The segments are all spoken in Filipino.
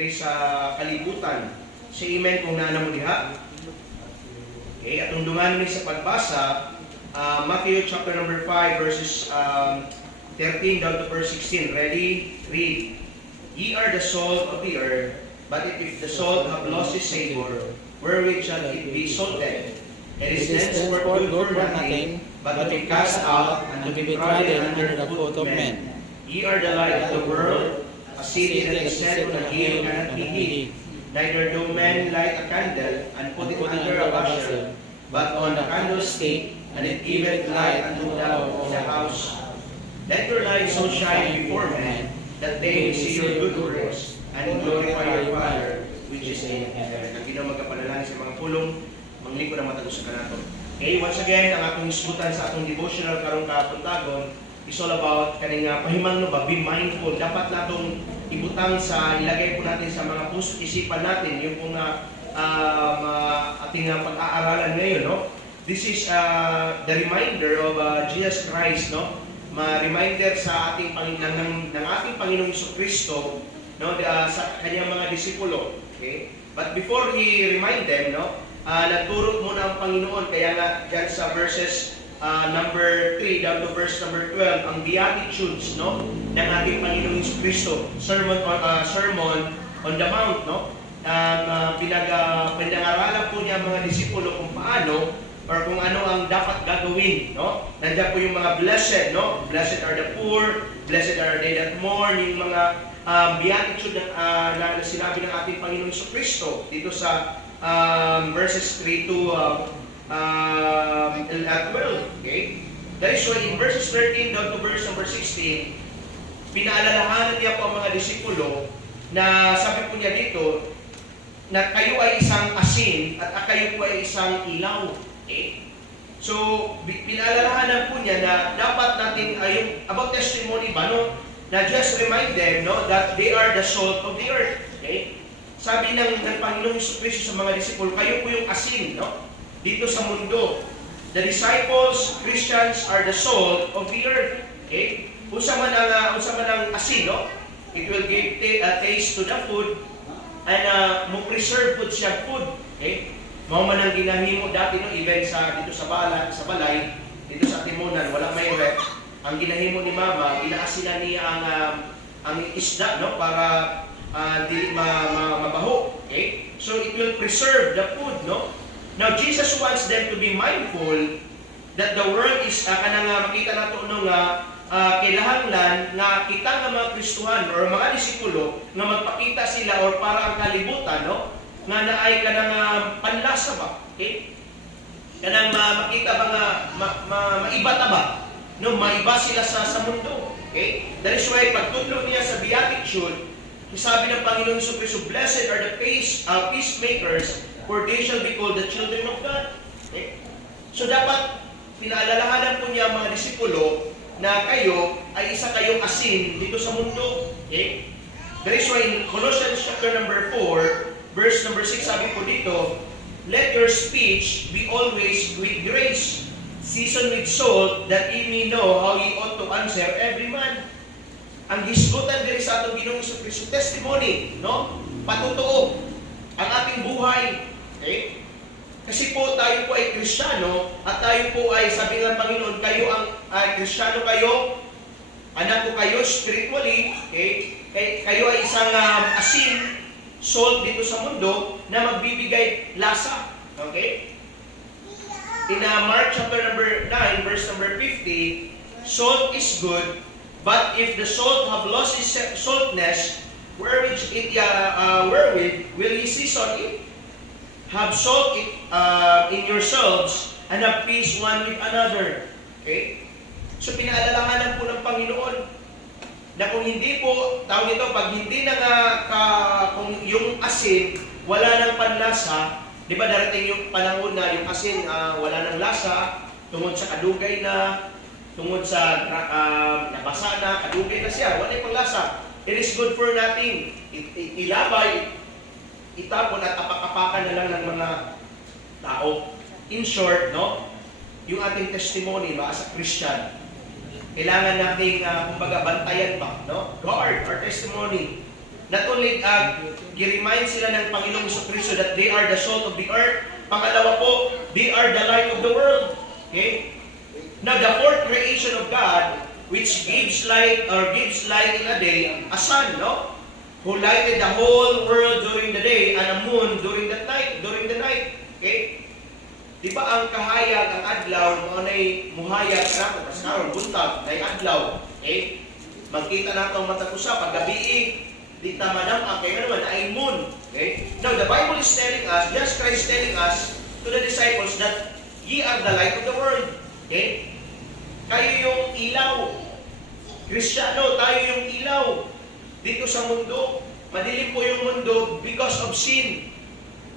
sa kalibutan. Sa amen kung naana mo diha. Okay, atong dungan ni sa pagbasa, Matthew chapter number 5 verses 13 down to verse 16. Ready? Read. Ye are the salt of the earth, but if the salt have lost its savor, wherewith shall it be salted? It is henceforth good for nothing, but to be cast out and to be trodden under the foot of men. Ye are the light of the world. A city that is set on a hill cannot be hid. Neither do men light a candle and put it under a bushel, but on the candlestick, and it giveth light unto the house. Let your light so shine before men, that they may see your good works, and glorify your Father, which is in heaven. Ang Ginoo magkapanalangin sa mga pulong, manglingkod ang matagos sa kanato. Okay, once again, ang atong isgutan sa atong devotional karong kapuntagon, is all about kaning pahimang no ba, be mindful. Dapat natong ibutang sa ilagay po natin sa mga puso isipan natin yung pong ating pag-aaralan ngayon, no. This is the reminder of Jesus Christ, no. Ma-reminder sa ating ng ating Panginoong Jesucristo, no, sa kanyang mga disipulo. Okay? But before he remind them, no, nagturo muna ang Panginoon, kaya nga diyan sa verses number 3 down to verse number 12, ang Beatitudes, no, ng ating Panginoong Jesucristo, Sermon on the Mount, no. Pinag-aralan po niya ang mga disipulo kung paano or kung ano ang dapat gagawin, no. Nandiyan po yung mga blessed, no. Blessed are the poor, blessed are they that mourn, yung mga beatitude na sinabi ng ating Panginoong Jesucristo dito sa verses 3 to 12. Okay? That is why in verses 13 down to verse number 16, pinaalalahanan niya po ang mga disipulo na sabi po niya dito na kayo ay isang asin at kayo po ay isang ilaw. Okay? So, pinaalalahanan po niya na dapat natin yung about testimony ba, no? Na just remind them, no, that they are the salt of the earth. Okay? Sabi ng Panginoong Jesucristo sa mga disipulo, kayo po yung asin, no? Dito sa mundo. The disciples, Christians, are the salt of the earth. Okay? Unsa man ang asin, no? It will give a taste to the food and mo preserve food siya food. Okay? Mao man ang ginahimo dati, no, even dito sa balay, dito sa Timonan, wala may rep. Ang ginahimo ni Mama, inaasinan niya ang isda, no, para dili mabaho. Okay? So it will preserve the food, no? Now, Jesus wants them to be mindful that the world is, makita nato nga, kailangan nga kita nga mga Kristuhan or mga disipulo nga magpakita sila or para ang kalibutan, no? Nga naay kanang panlasa ba? Okay? Kanang makita ba nga, maiba ta ba? No, maiba sila sa mundo. Okay? That is why, pagtudlo niya sa Beatitude, sabi ng Panginoon Jesucristo, blessed are the peacemakers, for they shall be called the children of God. Okay? So dapat pinaalalahanan po niya mga disipulo na kayo ay isa kayong asin dito sa mundo. Okay? That is why in Colossians chapter number 4, verse number 6, sabi po dito, let your speech be always with grace, seasoned with salt, that ye may know how ye ought to answer every man. Ang hisgutan din sa atong Ginoong Jesucristo, testimony, no? Patutuo ang ating buhay. Okay? Kasi po tayo po ay Kristiyano at tayo po ay, sabi ng Panginoon, kayo ang Kristiyano kayo, anak ko kayo spiritually, okay? Kayo ay isang asin, salt dito sa mundo na magbibigay lasa. Okay? In Mark chapter number 9, verse number 50, salt is good, but if the salt have lost its saltness, wherewith will ye season it? Have salt it in yourselves, and have peace one with another. Okay? So pinaalalahanan po ng Panginoon na kung hindi po, tawag nito, pag hindi na kung yung asin wala ng panlasa, di ba darating yung panahon na yung asin wala ng lasa, tungod sa kadugay na, tungod sa nabasa na, kadugay na siya, wala yung panlasa. It is good for nothing. Ilabay, itapon at apak-apakan na lang ng mga tao. In short, no, yung ating testimony ba as a Christian, kailangan nating kumbaga bantayan ba, no? Guard our testimony. Not only gi-remind sila ng Panginoong Jesucristo that they are the salt of the earth. Pangalawa po, they are the light of the world. Okay? Now, the fourth creation of God, which gives light in a day, a sun, no? Who lighted the whole world during the day and a moon during the night. Okay? Di ba ang kahayag, ang adlaw, mga na'y muhayag na, tapos karon buntag, na'y adlaw. Okay? Magkita na itong matapusa, paggabi, di tamadam, kaya naman, ay moon. Okay? Now, the Bible is telling us, just Christ telling us to the disciples that ye are the light of the world. Okay? Kayo yung ilaw. Kristiyano, tayo yung ilaw. Dito sa mundo, madilim po yung mundo because of sin.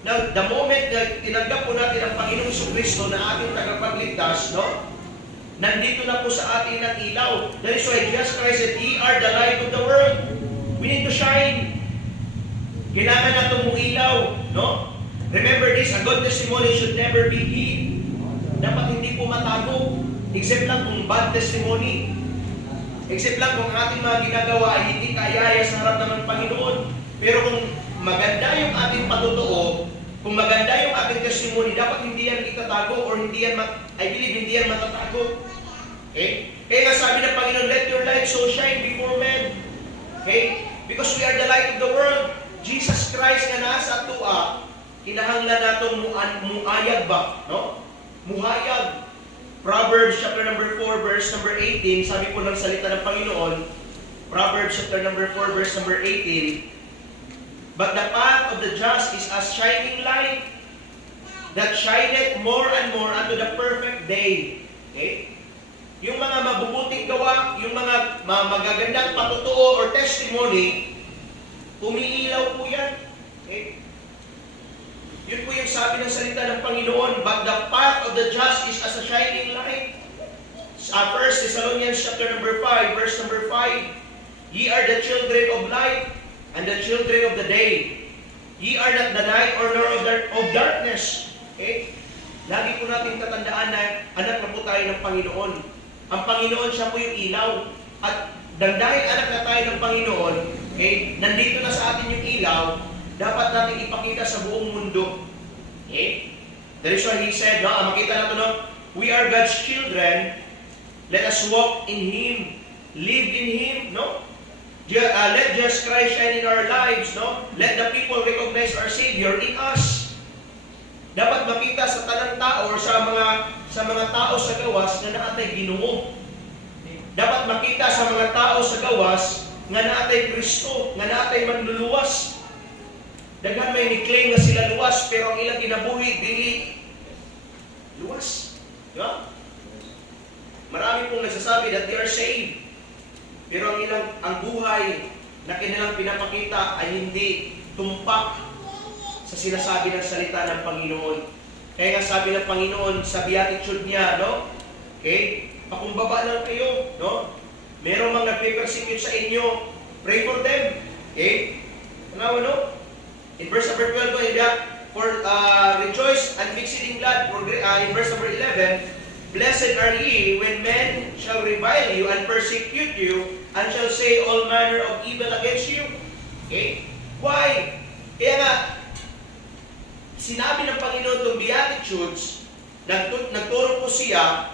Now, the moment na tinanggap po natin ang Panginoong Jesucristo na ating tagapagligtas, no? Nandito na po sa atin ang ilaw. That is why Jesus Christ said, ye are the light of the world. We need to shine. Kailangan na tumuilaw, no? Remember this, a good testimony should never be hid. Dapat hindi po matago. Except lang kung bad testimony. Except lang kung ating mga ginagawa ay hindi kaayaya sa harap ng Panginoon. Pero kung maganda yung ating patutuo, kung maganda yung ating testimony, dapat hindi yan itatago or hindi yan, I believe, hindi yan matatago. Okay? Kaya nga sabi ng Panginoon, let your light so shine before men. Okay? Because we are the light of the world. Jesus Christ nga nasa tua, kinahanglan natin muayag ba? No? Muhayag. Proverbs chapter number 4, verse number 18, sabi po ng salita ng Panginoon, Proverbs chapter number 4, verse number 18, but the path of the just is as shining light, that shineth more and more unto the perfect day. Okay? Yung mga mabubuting gawa, yung mga magagandang patutuo or testimony, umiilaw po yan. Okay? Yun po yung sabi ng salita ng Panginoon, but the path of the just is as a shining light. 1 Thessalonians chapter number 5, verse number 5, ye are the children of light and the children of the day. Ye are not the night or nor of darkness. Okay? Lagi po natin tatandaan na anak na po tayo ng Panginoon. Ang Panginoon, siya po yung ilaw. At dahil anak na tayo ng Panginoon, okay, nandito na sa atin yung ilaw, dapat natin ipakita sa buong mundo. Okay? That is why He said, no, makita natin, no, we are God's children, let us walk in Him, live in Him, no? Let Jesus Christ shine in our lives, no? Let the people recognize our Savior in us. Dapat makita sa tanang tao or sa mga tao sa gawas nga naatay Ginoo. Dapat makita sa mga tao sa gawas nga naatay Kristo, nga naatay manluluwas. Daghan may ni-claim na sila luwas, pero ang ilang kinabuhi dili luwas. Diba? Marami pong nagsasabi that they are saved. Pero ang buhay na kanilang pinapakita ay hindi tumpak sa sinasabi ng salita ng Panginoon. Kaya nga sabi ng Panginoon sa beatitude niya, no? Okay? Pakumbaba lang kayo, no? Merong mga nagpe-persecute sa inyo, pray for them. Okay? No? In verse number 12, rejoice and be exceeding glad. In verse number 11, blessed are ye when men shall revile you and persecute you and shall say all manner of evil against you. Okay? Why? Kaya nga, sinabi ng Panginoon itong Beatitudes, nagturo po siya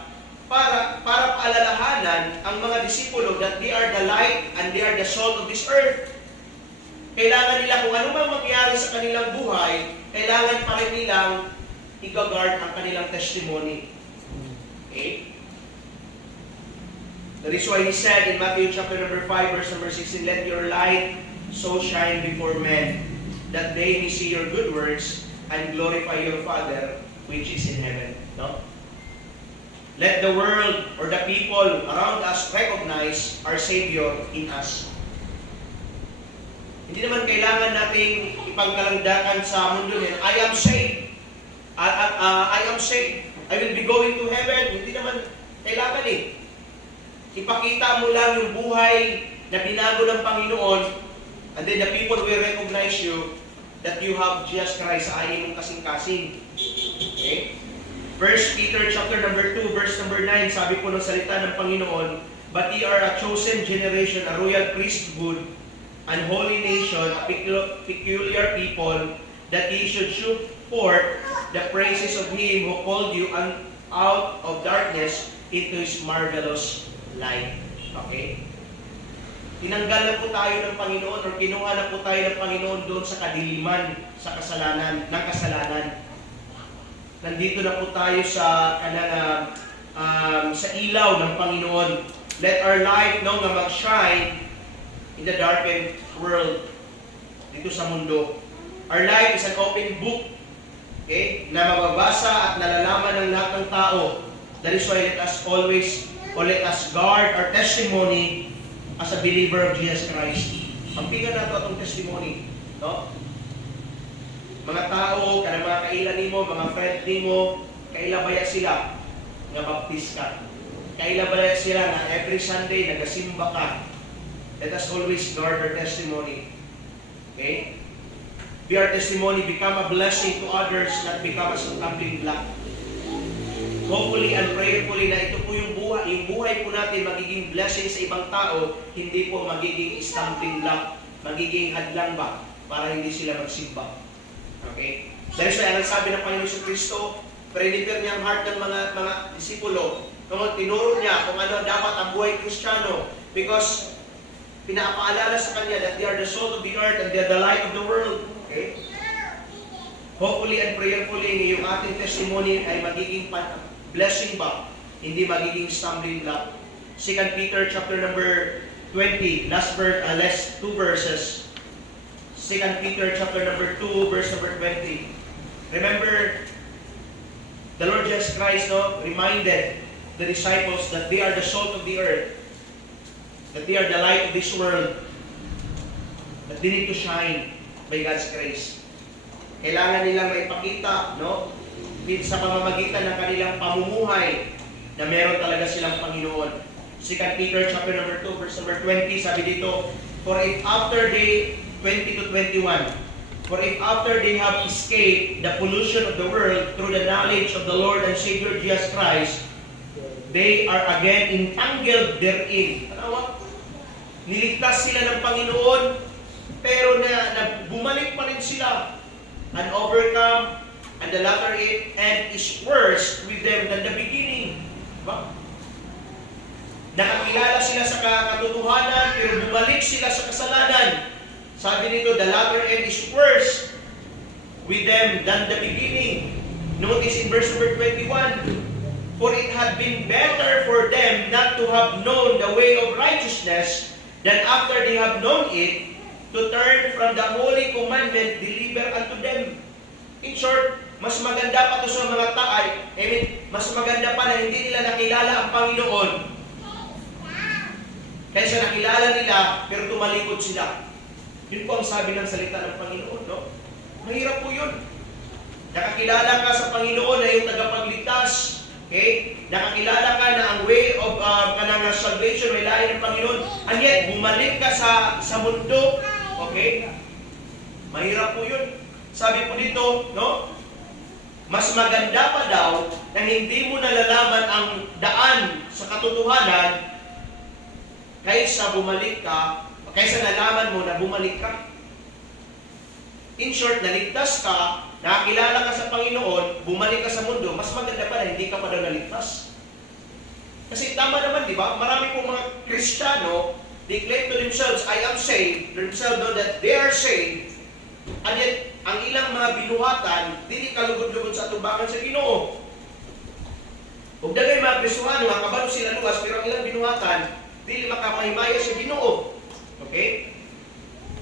para paalalahanan ang mga disipulo that they are the light and they are the salt of this earth. Kailangan nila kung ano mang mangyari sa kanilang buhay, kailangan pa rin nilang i-guard ang kanilang testimony. Okay? That is why He said in Matthew chapter number 5, verse number 16, let your light so shine before men, that they may see your good works and glorify your Father which is in heaven. No? Let the world or the people around us recognize our Savior in us. Hindi naman kailangan nating ipagkalagdakan sa mundo niyan, I am saved. I am saved. I will be going to heaven. Hindi naman kailangan eh. Ipakita mo lang yung buhay na binago ng Panginoon, and then the people will recognize you that you have Jesus Christ sa ayong kasing-kasing. Okay? 1 Peter chapter number 2, verse number 9, sabi po ng salita ng Panginoon, but ye are a chosen generation, a royal priesthood, an holy nation, a peculiar people, that ye should show forth the praises of Him who called you out of darkness into His marvelous light. Okay? Tinanggal na po tayo ng Panginoon or kinuha na po tayo ng Panginoon doon sa kadiliman, sa kasalanan, ng kasalanan. Nandito na po tayo sa sa ilaw ng Panginoon. Let our light no nga mag-shine in the darkened world dito sa mundo. Our life is an open book, okay, na mababasa at nalalaman ng lahat ng tao. That is why let us always, or let us guard our testimony as a believer of Jesus Christ. Pagpingan nato atong testimony, no? Mga tao, kanang mga kailan nimo, mga friend nimo, kailabaya sila nga baptist ka. Kailabaya sila na every Sunday nagasimba ka. Let us always guard our testimony. Okay? Be our testimony, become a blessing to others, not become a stumbling block. Hopefully and prayerfully na ito po yung buhay po natin magiging blessing sa ibang tao, hindi po magiging stumbling block, magiging hadlang ba para hindi sila magsimba. Okay? Dahil sa ang sabi ng Panginoon sa Kristo, prepare niya ang heart ng mga disipulo. Nung tinuro niya kung ano dapat ang buhay Kristiyano, because pinapaalala sa kanya that they are the salt of the earth and they are the light of the world. Okay? Hopefully and prayerfully, yung ating testimony ay magiging blessing ba, hindi magiging stumbling block. 2 Peter chapter number 20, last 2 verses. 2 Peter chapter number 2, verse number 20. Remember, the Lord Jesus Christ reminded the disciples that they are the salt of the earth, that they are the light of this world, that they need to shine by God's grace. Kailangan nilang maipakita, sa pamamagitan ng kanilang pamumuhay na meron talaga silang Panginoon. 2 Peter chapter number 2, verse number 20, sabi dito, For if after they 20 to 21. For if after they have escaped the pollution of the world through the knowledge of the Lord and Savior Jesus Christ, they are again entangled therein. Niligtas sila ng Panginoon, pero bumalik pa rin sila and overcome, and the latter end is worse with them than the beginning. Diba? Nakakilala sila sa katotohanan, pero bumalik sila sa kasalanan. Sabi nito, the latter end is worse with them than the beginning. Notice in verse number 21, For it had been better for them not to have known the way of righteousness than after they have known it, to turn from the holy commandment delivered unto them. In short, mas maganda pa to sa mga mas maganda pa na hindi nila nakilala ang Panginoon kaysa nakilala nila pero tumalikod sila. Yun po ang sabi ng salita ng Panginoon, no? Mahirap po yun. Nakakilala ka sa Panginoon na yung tagapagligtas. Okay? Nakakilala ka na ang way of kanang salvation ay lain ng Panginoon. And yet, bumalik ka sa mundo. Okay? Mahirap po yun. Sabi po dito, no? Mas maganda pa daw na hindi mo nalalaman ang daan sa katotohanan kaysa bumalik ka, kaysa nalaman mo na bumalik ka. In short, naligtas ka, nakakilala ka sa Panginoon, bumalik ka sa mundo, mas maganda pa na hindi ka pa daw naligtas. Kasi tama naman, di ba? Marami pong mga Kristiyano, they claim to themselves, I am saved, themselves know that they are saved, and yet, ang ilang mga binuhatan, dili kalugod-lugod sa atubangan sa Ginoo. Ug dagay mga Kristiyano, nga kabalo sila luwas, pero ang ilang binuhatan, dili makapahimaya sa Ginoo. Okay?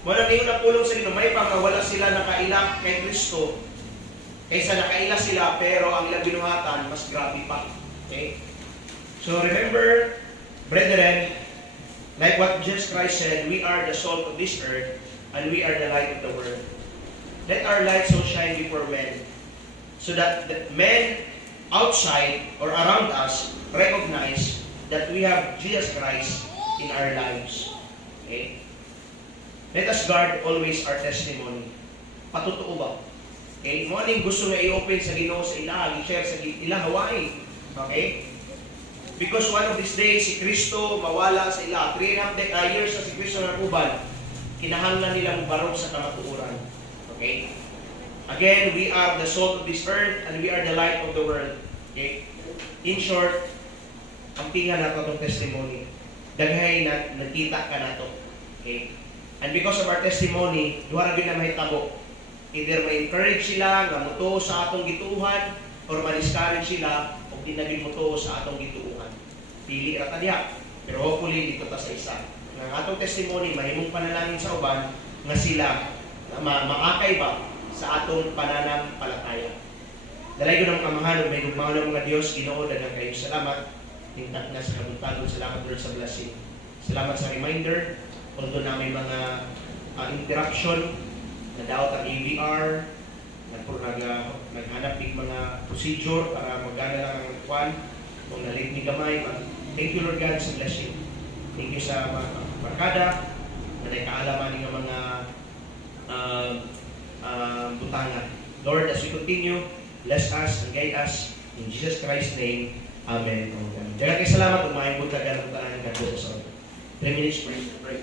Wala niyo na pulong sa Ginoo, may wala sila nakaila kay Kristo, kaysa nakaila sila, pero ang ilang binuhatan, mas grabe pa. Okay? So remember, brethren, like what Jesus Christ said, we are the salt of this earth, and we are the light of the world. Let our light so shine before men, so that the men outside or around us recognize that we have Jesus Christ in our lives. Okay? Let us guard always our testimony. Patutuo ba? Okay? Mo aning gusto nga i-open sa Ginoo sa ilaha, i-share sa ilaha Hawaii. Okay? Because one of these days, si Kristo mawala sa ilaha. 3.5 years na si Kristo nakuban. kinahanglan nilang barog sa kamatuoran. Okay? Again, we are the salt of this earth and we are the light of the world. Okay? In short, ang pinga na itong testimony. Daghay na nakita ka na ito. Okay? And because of our testimony, duha ra gyud na mahitabo. Either ma-encourage sila nga muto sa atong gituuhan or ma-discourage sila o di na gyud muto sa atong gituuhan. Pili ra ta diha. Pero hopefully dito ta sa isa. Nga atong testimony mahimong panalangin sa uban nga sila maakay ba sa atong pananampalataya. Dalay ko ng kamahan, may gugmaon ng mga Diyos, Ginoo, daghang kayo salamat. Tingtak na sa kabuntagon, salamat Lord sa blessing. Salamat sa reminder. Although na may mga interruption, nadaot ang AVR, naghanap ng mga procedure para magana lang ang kwan, kung nalit ni gamay. Thank you Lord God sa blessing. Thank you sa mga barkada, na nagkaalaman ng mga butangan. Lord, as we continue, bless us and guide us. In Jesus Christ's name, Amen. Daghang salamat kung maayong buntagan ng tanan ng God sa 3 minutes, pray.